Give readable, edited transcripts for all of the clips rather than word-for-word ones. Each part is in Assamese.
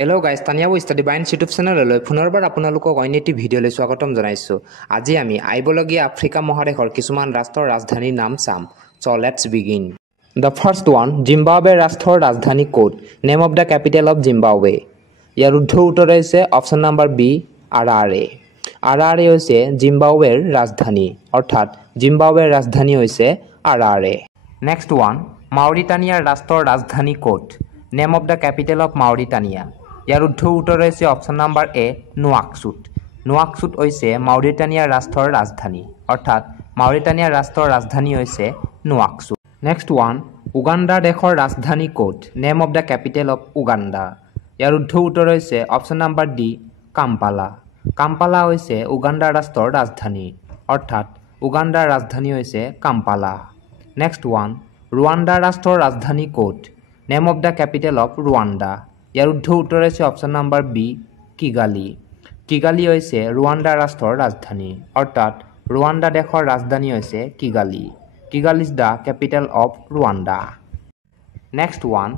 হেল্ল' গাইজ, তানিয়া ষ্টাডি বাইন্স ইউটিউব চেনেললৈ পুনৰবাৰ আপোনালোকক অন্য এটি ভিডিঅ'লৈ স্বাগতম জনাইছোঁ। আজি আমি আহিবলগীয়া আফ্ৰিকা মহাদেশৰ কিছুমান ৰাষ্ট্ৰৰ ৰাজধানীৰ নাম চাম। So' let's begin. The first one, Zimbabwe ৰাষ্ট্ৰৰ ৰাজধানী ক'ত? Name of the capital of Zimbabwe. ইয়াৰ উত্তৰ হৈছে option number B, Harare. Harare হৈছে জিম্বাবৱেৰ ৰাজধানী, অৰ্থাৎ জিম্বাবৱেৰ ৰাজধানী হৈছে হাৰাৰে। নেক্সট ওৱান, মাউৰিটানিয়াৰ ৰাষ্ট্ৰৰ ৰাজধানী ক'ত? Name of the capital of Mauritania. ইয়াৰ উত্তৰ হৈছে অপশ্যন নাম্বাৰ এ, নোৱাকচুট। নোৱাকচুট হৈছে মাউৰিটানিয়াৰ ৰাষ্ট্ৰৰ ৰাজধানী, অৰ্থাৎ মাউৰিটানিয়াৰ ৰাষ্ট্ৰৰ ৰাজধানী হৈছে নোৱাকচুট। নেক্সট ওৱান, উগাণ্ডা দেশৰ ৰাজধানী ক'ত? Name of the capital of Uganda. ইয়াৰ উত্তৰ হৈছে option number D, Kampala. Kampala হৈছে উগাণ্ডা ৰাষ্ট্ৰৰ ৰাজধানী, অৰ্থাৎ উগাণ্ডাৰ ৰাজধানী হৈছে কাম্পালা। নেক্সট ওৱান, ৰুৱাণ্ডা ৰাষ্ট্ৰৰ ৰাজধানী ক'ত? Name of the capital of Rwanda. ইয়াৰ উত্তৰ হৈছে option number B, Kigali. Kigali হৈছে ৰুৱাণ্ডা ৰাষ্ট্ৰৰ ৰাজধানী, অৰ্থাৎ ৰুৱাণ্ডা দেশৰ ৰাজধানী হৈছে Kigali. Kigali is the capital of Rwanda. Next one,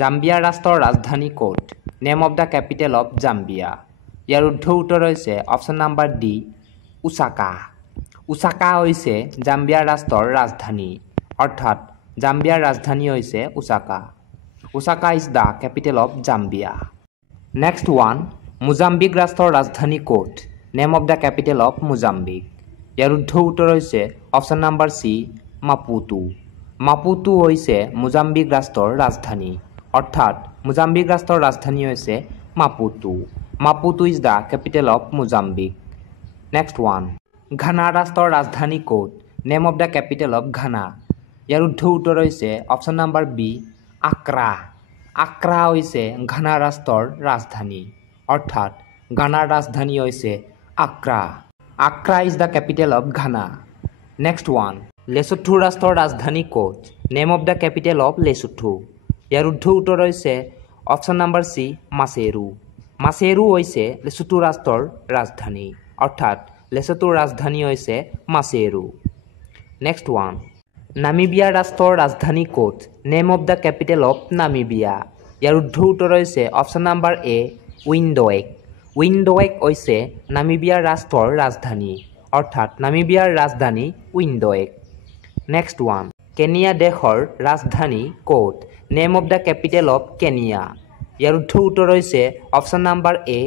Zambia ৰাষ্ট্ৰৰ ৰাজধানী ক'ত? Name of the capital of Zambia. ইয়াৰ উত্তৰ হৈছে অপশ্যন নাম্বাৰ ডি, ওচাকা। ওচাকা হৈছে জাম্বিয়া ৰাষ্ট্ৰৰ ৰাজধানী, অৰ্থাৎ জাম্বিয়াৰ ৰাজধানী হৈছে ওচাকা। ওচাকা is the capital of Zambia. Next one, Mozambique ৰাষ্ট্ৰৰ ৰাজধানী ক'ত? Name of the capital of Mozambique. ইয়াৰ উত্তৰ হৈছে option number C, Maputo. Maputo হৈছে মোজাম্বিক ৰাষ্ট্ৰৰ ৰাজধানী, অৰ্থাৎ মোজাম্বিক ৰাষ্ট্ৰৰ ৰাজধানী হৈছে Maputo. Maputo is the capital of Mozambique. Next one, Ghana ৰাষ্ট্ৰৰ ৰাজধানী ক'ত? Name of the capital of Ghana. ইয়াৰ উত্তৰ হৈছে option number B, Accra. Accra হৈছে ঘানা ৰাষ্ট্ৰৰ ৰাজধানী, অৰ্থাৎ ঘানাৰ ৰাজধানী হৈছে Accra. Accra is the capital of Ghana. Next one, Lesotho ৰাষ্ট্ৰৰ ৰাজধানী ক'ত? Name of the capital of Lesotho. ইয়াৰ উত্তৰ হৈছে option number C, Maseru. Maseru হৈছে লেচোথো ৰাষ্ট্ৰৰ ৰাজধানী, অৰ্থাৎ লেচোথোৰ ৰাজধানী হৈছে মাছেৰু। নেক্সট ওৱান, নামিবিয়া ৰাষ্ট্ৰৰ ৰাজধানী ক'ত? Name of the capital of Namibia. ইয়াৰ উত্তৰ হৈছে অপশ্যন নাম্বাৰ এ, উইণ্ডৱেক। উইণ্ডৱেক হৈছে নামিবিয়াৰ ৰাষ্ট্ৰৰ ৰাজধানী, অৰ্থাৎ নামিবিয়াৰ ৰাজধানী উইণ্ডৱেক। নেক্সট ওৱান, কেনিয়া দেশৰ ৰাজধানী ক'ত? Name of the capital of Kenya. ইয়াৰ উত্তৰ হৈছে option number A,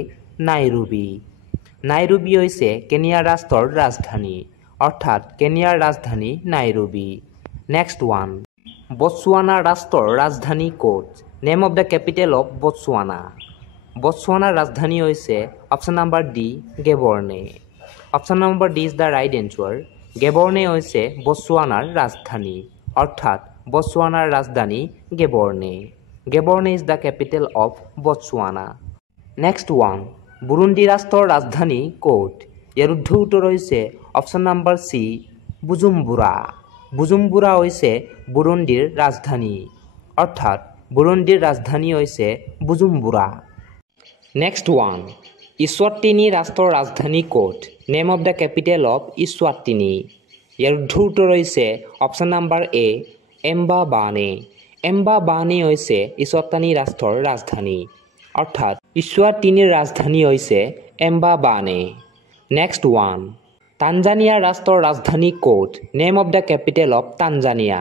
Nairobi. Nairobi হৈছে কেনিয়া ৰাষ্ট্ৰৰ ৰাজধানী, অৰ্থাৎ কেনিয়াৰ ৰাজধানী নাইৰোবি। নেক্সট ওৱান, বটছৱানা ৰাষ্ট্ৰৰ ৰাজধানী ক'ত? Name of the capital of Botswana. বটছৱানাৰ ৰাজধানী হৈছে option number D, Gaborone. Option number D is the right answer. Gaborone হৈছে বটছৱানাৰ ৰাজধানী, অৰ্থাৎ বটছৱানাৰ ৰাজধানী Gaborone. Gaborone is the capital of Botswana. Next one, Burundi ৰাষ্ট্ৰৰ ৰাজধানী ক'ত? ইয়াৰ উত্তৰ হৈছে option number C, Bujumbura. Bujumbura হৈছে বুৰুণ্ডিৰ ৰাজধানী, অৰ্থাৎ বুৰুণ্ডিৰ ৰাজধানী হৈছে বুজুম্বুৰা। নেক্সট ওৱান, ইছৱাটিনী ৰাষ্ট্ৰৰ ৰাজধানী ক'ত? Name of the capital of Eswatini. ইয়াৰ উত্তৰ হৈছে অপশ্যন নাম্বাৰ এ, এম্বাবানে। এম্বাবানে হৈছে ইছৱাটিনী ৰাষ্ট্ৰৰ ৰাজধানী, অৰ্থাৎ ইছৱাটিনীৰ ৰাজধানী হৈছে এম্বাবানে। নেক্সট ওৱান, তাঞ্জানিয়া ৰাষ্ট্ৰৰ ৰাজধানী ক'ত? Name of the capital of Tanzania.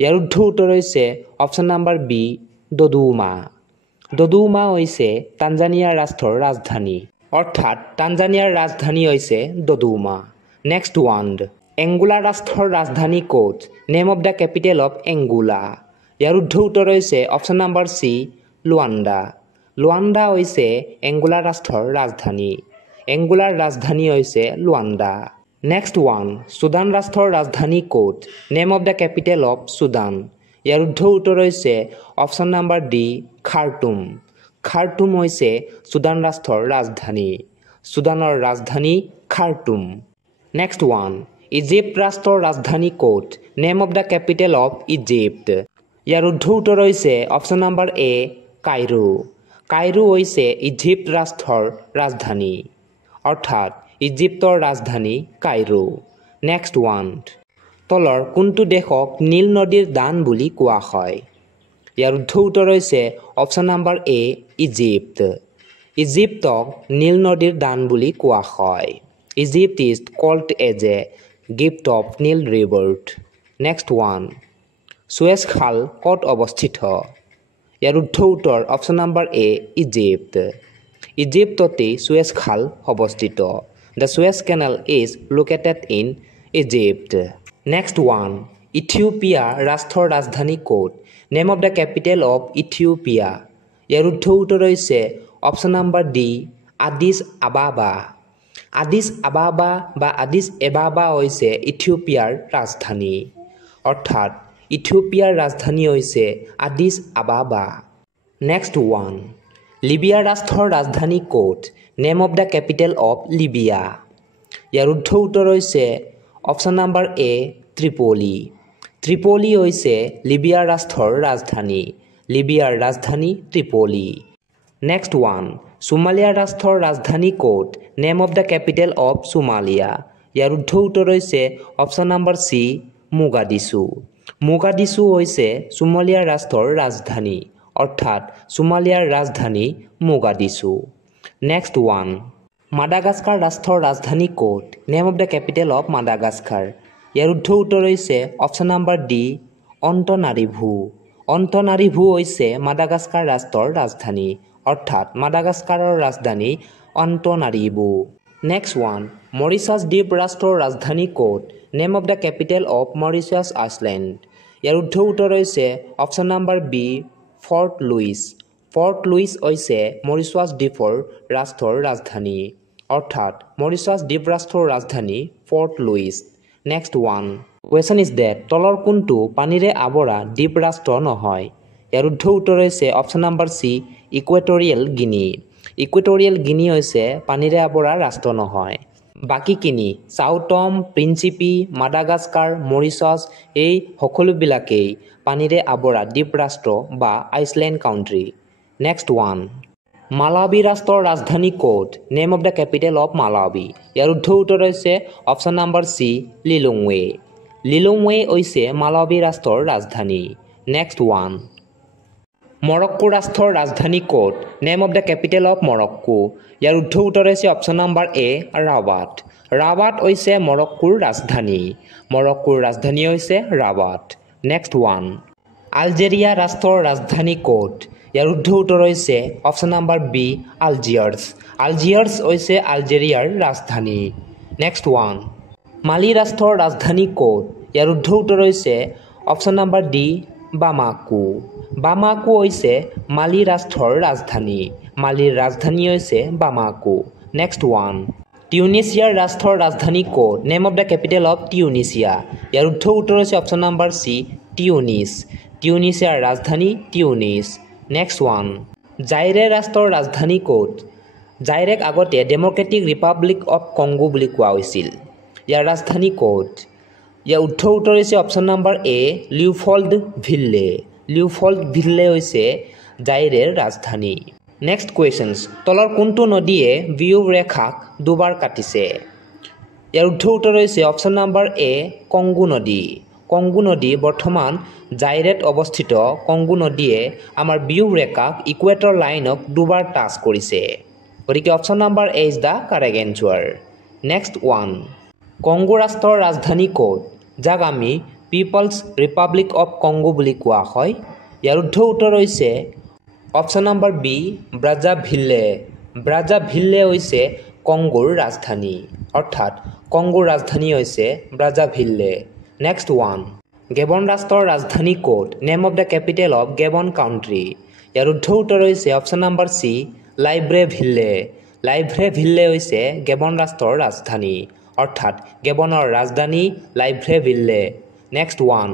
ইয়াৰ উত্তৰ হৈছে option number B, Dodoma. Dodoma হৈছে তাঞ্জানিয়াৰ ৰাষ্ট্ৰৰ ৰাজধানী, অৰ্থাৎ তাঞ্জানিয়াৰ ৰাজধানী হৈছে দদোমা। নেক্সট ওৱান, এংগোলা ৰাষ্ট্ৰৰ ৰাজধানী ক'ত? Name of the capital of Angola. ইয়াৰ উত্তৰ হৈছে option number C, Luanda. Luanda হৈছে এংগোলা ৰাষ্ট্ৰৰ ৰাজধানী। এংগোলাৰ ৰাজধানী হৈছে লুৱাণ্ডা। নেক্সট ওৱান, চুদান ৰাষ্ট্ৰৰ ৰাজধানী ক'ত? Name of the capital of Sudan. ইয়াৰ উত্তৰ হৈছে option number D, Khartoum. Khartoum হৈছে চুদান ৰাষ্ট্ৰৰ ৰাজধানী। চুদানৰ ৰাজধানী খাৰ্টুম। নেক্সট ওৱান, ইজিপ্ত ৰাষ্ট্ৰৰ ৰাজধানী ক'ত? Name of the capital of Egypt. ইয়াৰ উত্তৰ হৈছে option number A, Cairo. Cairo হৈছে ইজিপ্ত ৰাষ্ট্ৰৰ ৰাজধানী, অৰ্থাৎ ইজিপ্তৰ ৰাজধানী কাইৰো। নেক্সট ওৱান, তলৰ কোনটো দেশক নীল নদীৰ দান বুলি কোৱা হয়? ইয়াৰ শুদ্ধ উত্তৰ হৈছে অপশ্যন নম্বৰ এ ইজিপ্ত ইজিপ্তক নীল নদীৰ দান বুলি কোৱা হয় Egypt is called as a gift of Nile river next one সুৱেজ খাল ক'ত অৱস্থিত ইয়াৰ শুদ্ধ উত্তৰ অপশ্যন নম্বৰ এ ইজিপ্ত ইজিপ্ততে সুৱেজ খাল অৱস্থিত দ্য সুৱেজ canal is located in Egypt next one Ethiopia ৰাষ্ট্ৰৰ ৰাজধানী ক'ত name of the capital of Ethiopia ইয়াৰ শুদ্ধ উত্তৰ হৈছে option number D Addis Ababa আদিছ আবাবা বা আদিছ এবাবা হৈছে ইথিওপিয়াৰ ৰাজধানী অৰ্থাৎ ইথিওপিয়াৰ ৰাজধানী হৈছে Addis Ababa next one Libya ৰাষ্ট্ৰৰ ৰাজধানী ক'ত name of the capital of Libya ইয়াৰ শুদ্ধ উত্তৰ হৈছে অপশ্যন নম্বৰ এ ত্ৰিপলি ত্ৰিপলি হৈছে লিবিয়া ৰাষ্ট্ৰৰ ৰাজধানী লিবিয়াৰ ৰাজধানী ত্ৰিপলি নেক্সট ওৱান সোমালিয়া ৰাষ্ট্ৰৰ ৰাজধানী ক'ত name of the capital of Somalia ইয়াৰ শুদ্ধ উত্তৰ হৈছে option number C Mogadishu Mogadishu হৈছে সোমালিয়া ৰাষ্ট্ৰৰ ৰাজধানী অৰ্থাৎ সোমালিয়াৰ ৰাজধানী মোগাদিছু নেক্সট ওৱান মাডাগাস্কাৰ ৰাষ্ট্ৰৰ ৰাজধানী ক'ত name of the capital of Madagascar ইয়াৰ শুদ্ধ উত্তৰ হৈছে option number D Antananarivo Antananarivo হৈছে মাডাগাস্কাৰ ৰাষ্ট্ৰৰ ৰাজধানী অৰ্থাৎ মাডাগাস্কাৰৰ ৰাজধানী অন্তনাৰিভু নেক্সট ওৱান মৰিচাছ দ্বীপ ৰাষ্ট্ৰৰ ৰাজধানী ক'ত name of the capital of Mauritius island ইয়াৰ শুদ্ধ উত্তৰ হৈছে option number B Port Louis হৈছে মৰিচাছ দ্বীপৰ ৰাষ্ট্ৰৰ ৰাজধানী অৰ্থাৎ মৰিচাছ দ্বীপ ৰাষ্ট্ৰৰ ৰাজধানী Fort Louis next one question is that তলৰ কোনটো পানীৰে আৱৰা দ্বীপ ৰাষ্ট্ৰ নহয় ইয়াৰ শুদ্ধ উত্তৰ হৈছে অপশ্যন নম্বৰ চি ইকুৱেটৰিয়েল গিনি হৈছে পানীৰে আৱৰা ৰাষ্ট্ৰ নহয় বাকীখিনি চাউটম প্ৰিন্সিপি মাডাগাস্কাৰ মৰিচাছ এই সকলোবিলাকেই পানীৰে আৱৰা দ্বীপ ৰাষ্ট্ৰ বা island country next one Malawi ৰাষ্ট্ৰৰ ৰাজধানী ক'ত name of the capital of Malawi ইয়াৰ শুদ্ধ উত্তৰ হৈছে অপশ্যন নম্বৰ চি লিলংৱে হৈছে মালাৱী ৰাষ্ট্ৰৰ ৰাজধানী নেক্সট ওৱান মৰক্কো ৰাষ্ট্ৰৰ ৰাজধানী ক'ত name of the capital of Morocco ইয়াৰ শুদ্ধ উত্তৰ হৈছে অপশ্যন নম্বৰ এ ৰাবাট হৈছে মৰক্কোৰ ৰাজধানী হৈছে ৰাবাট নেক্সট ওৱান আলজেৰিয়া ৰাষ্ট্ৰৰ ৰাজধানী ক'ত ইয়াৰ শুদ্ধ উত্তৰ হৈছে অপশ্যন নম্বৰ বি আলজিয়াৰ্ছ হৈছে আলজেৰিয়াৰ ৰাজধানী নেক্সট ওৱান মালি ৰাষ্ট্ৰৰ ৰাজধানী ক'ত ইয়াৰ শুদ্ধ উত্তৰ হৈছে অপশ্যন নম্বৰ ডি বামাকু হৈছে মালি ৰাষ্ট্ৰৰ ৰাজধানী মালিৰ ৰাজধানী হৈছে বামাকু নেক্সট ওৱান টিউনিছিয়াৰ ৰাষ্ট্ৰৰ ৰাজধানী ক'ত name of the capital of Tunisia ইয়াৰ শুদ্ধ উত্তৰ হৈছে অপশ্যন নম্বৰ চি টিউনিছিয়াৰ ৰাজধানী টিউনিছ নেক্সট ওৱান জাইৰে ৰাষ্ট্ৰৰ ৰাজধানী ক'ত জাইৰেক আগতে ডেম'ক্ৰেটিক ৰিপাব্লিক অফ কংগো বুলি কোৱা হৈছিল ইয়াৰ ৰাজধানী ক'ত ইয়াৰ শুদ্ধ উত্তৰ হৈছে অপশ্যন নম্বৰ এ লিউফল্ডভিলে হৈছে জাইৰেৰ ৰাজধানী নেক্সট কুৱেশ্যনছ তলৰ কোনটো নদীয়ে বিয়োগ ৰেখাক দুবাৰ কাটিছে ইয়াৰ শুদ্ধ উত্তৰ হৈছে অপশ্যন নম্বৰ এ কংগো নদী বৰ্তমান জাইৰেত অৱস্থিত কংগো নদীয়ে আমাৰ বিয়োগ ৰেখাক ইকুৱেটৰ লাইনক দুবাৰ টাচ কৰিছে গতিকে option number A is the correct answer next one Congo ৰাষ্ট্ৰৰ ৰাজধানী ক'ত যাক আমি পিপলছ ৰিপাব্লিক অফ কংগো বুলি কোৱা হয় ইয়াৰ শুদ্ধ উত্তৰ হৈছে অপশ্যন নম্বৰ বি ব্ৰাজাভিলে হৈছে কংগোৰ ৰাজধানী অৰ্থাৎ কংগোৰ ৰাজধানী হৈছে ব্ৰাজাভিলে নেক্সট ওৱান গেবন ৰাষ্ট্ৰৰ ৰাজধানী ক'ত name of the capital of Gabon country ইয়াৰ শুদ্ধ উত্তৰ হৈছে অপশ্যন নম্বৰ চি লাইব্ৰেভিলে হৈছে গেবন ৰাষ্ট্ৰৰ ৰাজধানী অৰ্থাৎ গেবনৰ ৰাজধানী লাইব্ৰেভিলে নেক্সট ওৱান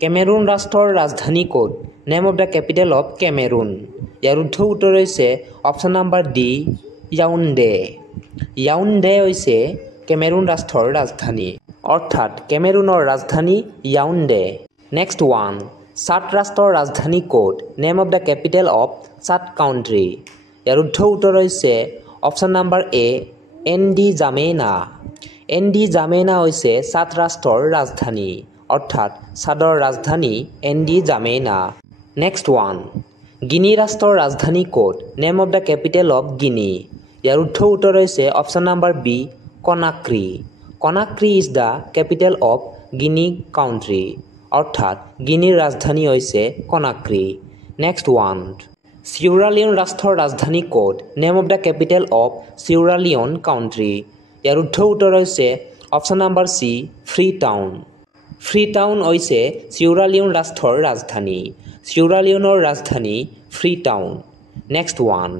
কেমেৰুন ৰাষ্ট্ৰৰ ৰাজধানী ক'ত name of the capital of Cameroon ইয়াৰ শুদ্ধ উত্তৰ হৈছে অপশ্যন নম্বৰ ডি ইয়াউণ্ডে হৈছে কেমেৰুন ৰাষ্ট্ৰৰ ৰাজধানী অৰ্থাৎ কেমেৰুনৰ ৰাজধানী ইয়াউণ্ডে নেক্সট ওৱান চাড ৰাষ্ট্ৰৰ ৰাজধানী ক'ত name of the capital of Chad country ইয়াৰ শুদ্ধ উত্তৰ হৈছে option number A N'Djamena হৈছে চাড ৰাষ্ট্ৰৰ ৰাজধানী অৰ্থাৎ চাডৰ ৰাজধানী N'Djamena next one Guinea ৰাষ্ট্ৰৰ ৰাজধানী ক'ত name of the capital of Guinea ইয়াৰ উত্তৰ উত্তৰ হৈছে option number B Conakry Conakry is the capital of Guinea country অৰ্থাৎ গিনিৰ ৰাজধানী হৈছে কনাক্ৰী নেক্সট ওৱান চিউৰালিয়ন ৰাষ্ট্ৰৰ ৰাজধানী ক'ত name of the capital of Sierra Leone country ইয়াৰ উত্তৰ হৈছে option number C Freetown হৈছে চিউৰালিয়ন ৰাষ্ট্ৰৰ ৰাজধানী চিউৰালিয়নৰ ৰাজধানী Freetown next one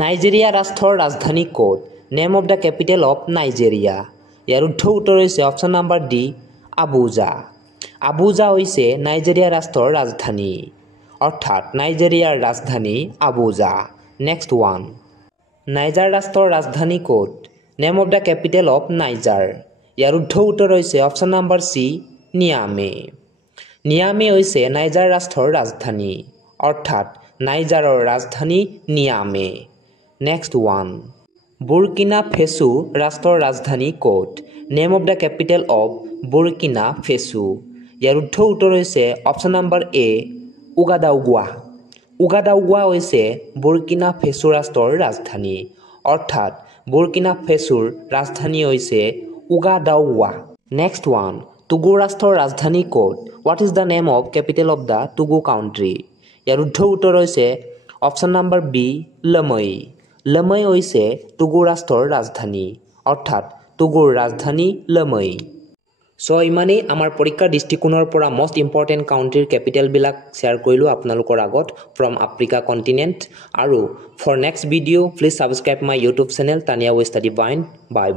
Nigeria ৰাষ্ট্ৰৰ ৰাজধানী ক'ত name of the capital of Nigeria ইয়াৰ উত্তৰ হৈছে অপশ্যন নাম্বাৰ ডি আবুজা হৈছে নাইজেৰিয়া ৰাষ্ট্ৰৰ ৰাজধানী অৰ্থাৎ নাইজেৰিয়াৰ ৰাজধানী আবুজা নেক্সট ওৱান নাইজাৰ ৰাষ্ট্ৰৰ ৰাজধানী ক'ত name of the capital of Niger ইয়াৰ উত্তৰ হৈছে অপশ্যন নাম্বাৰ চি নিয়ামে হৈছে নাইজাৰ ৰাষ্ট্ৰৰ ৰাজধানী অৰ্থাৎ নাইজাৰৰ ৰাজধানী Niamey next one Burkina Faso ৰাষ্ট্ৰৰ ৰাজধানী ক'ত name of the capital of Burkina Faso ইয়াৰ উত্তৰ হৈছে অপশ্যন নাম্বাৰ এ উগাদাউগুৱা হৈছে বুৰ্কিনা ফেছো ৰাষ্ট্ৰৰ ৰাজধানী অৰ্থাৎ বুৰ্কিনা ফেছোৰ ৰাজধানী হৈছে উগাদাউগুৱা নেক্সট ওৱান টুগু ৰাষ্ট্ৰৰ ৰাজধানী ক'ত what is the name of capital of the Togo country ইয়াৰ উত্তৰ হৈছে অপশ্যন নাম্বাৰ বি লমৈ হৈছে টুগু ৰাষ্ট্ৰৰ ৰাজধানী অৰ্থাৎ টুগুৰ ৰাজধানী লমৈ চ' ইমানেই আমাৰ পৰীক্ষাৰ দৃষ্টিকোণৰ পৰা মষ্ট ইম্পৰ্টেণ্ট কাউণ্ট্ৰিৰ কেপিটেলবিলাক শ্বেয়াৰ কৰিলোঁ আপোনালোকৰ আগত ফ্ৰম আফ্ৰিকা কণ্টিনেণ্ট আৰু for next video' please subscribe my YouTube channel Tania study বাইন বাই